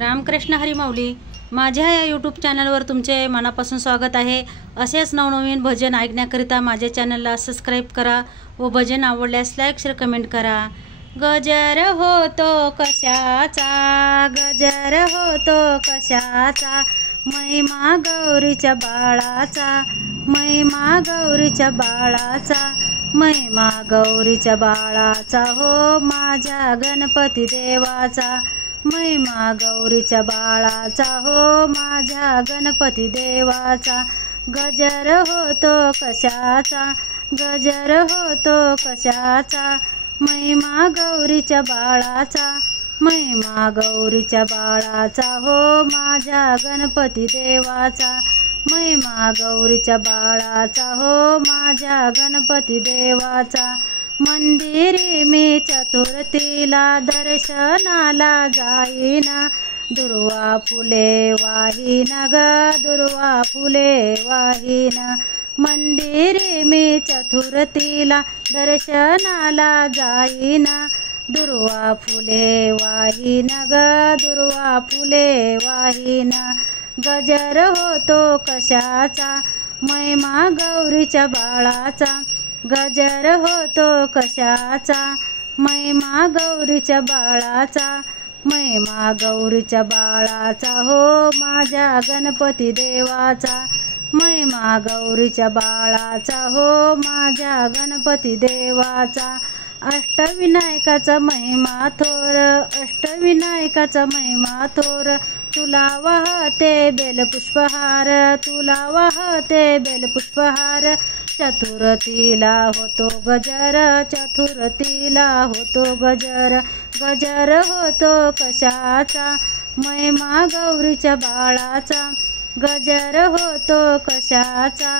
रामकृष्ण हरी माऊली। माझ्या या यूट्यूब चॅनलवर तुमचे मनापासून स्वागत आहे। असेच नवनवीन भजन ऐकण्याकरिता माझ्या चॅनलला सबस्क्राईब करा व भजन आवडल्यास लाईक शेअर कमेंट करा। गजर होतो कशाचा, गजर होतो कशाचा, महिमा गौरीच्या बाळाचा, महिमा गौरीच्या बाळाचा, महिमा गौरीच्या बाळाचा हो माझ्या गणपती देवाचा, महिमा गौरीच्या बाळाचा हो माझ्या गणपती देवाचा। गजर होतो कशाचा, गजर होतो कशाचा, महिमा गौरीच्या बाळाचा, महिमा गौरीच्या बाळाचा हो माझ्या गणपती देवाचा, महिमा गौरीच्या बाळाचा हो माझ्या गणपती देवाचा। मंदिरी मी चतुर्थीला दर्शनाला जाईना, दुर्वा फुले वाहीना ग, दुर्वा फुले वाहीना। मंदिरी मी चतुर्थीला दर्शनाला जाईना, दुर्वा फुले वाहीना ग, दुर्वा फुले वाहीना। गजर होतो कशाचा, महिमा गौरीच्या बाळाचा, गजर होतो कशाचा, महिमा गौरीच्या बाळाचा, महिमा गौरीच्या बाळाचा हो माझ्या गणपती देवाचा, महिमा गौरीच्या बाळाचा हो माझ्या गणपती देवाचा। अष्टविनायकाचा महिमा थोर, अष्टविनायकाचा महिमा थोर, तुला वाहते बेलपुष्पहार, तुला वाहते बेलपुष्पहार। चतुर्थीला होतो गजर, चतुर्थीला होतो गजर, गजर होतो कशाचा, महिमा गौरीच्या बाळाचा, गजर होतो कशाचा,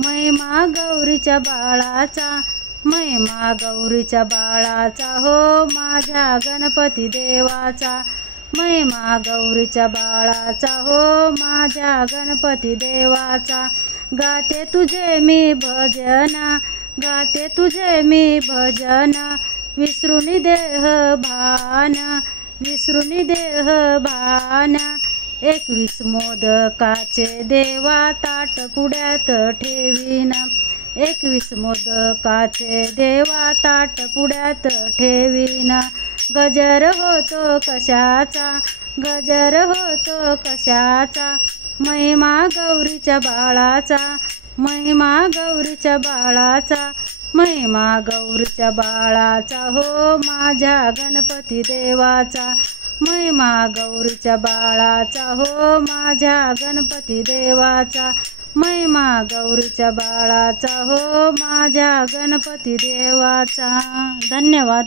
महिमा गौरीच्या बाळाचा, महिमा गौरीच्या बाळाचा हो माझ्या गणपती देवाचा, महिमा गौरीच्या बाळाचा हो माझ्या गणपती देवाचा। गाते तुझे मी भजन, गाते तुझे मी भजन, विसरुनी देह भान, विसरुनी देह भान। 21 मोदकाचे देवा ताट पुड्यात ठेवीन, 21 मोदकाचे देवा ताट पुड्यात ठेवीन। गजर होतो कशाचा, गजर होतो कशाचा, महिमा गौरीच्या बाळाचा, महिमा गौरीच्या बाळाचा, महिमा गौरीच्या बाळाचा हो माझ्या गणपती देवाचा, महिमा गौरीच्या बाळाचा हो माझ्या गणपती देवाचा, महिमा गौरीच्या बाळाचा हो माझ्या गणपती देवाचा। धन्यवाद।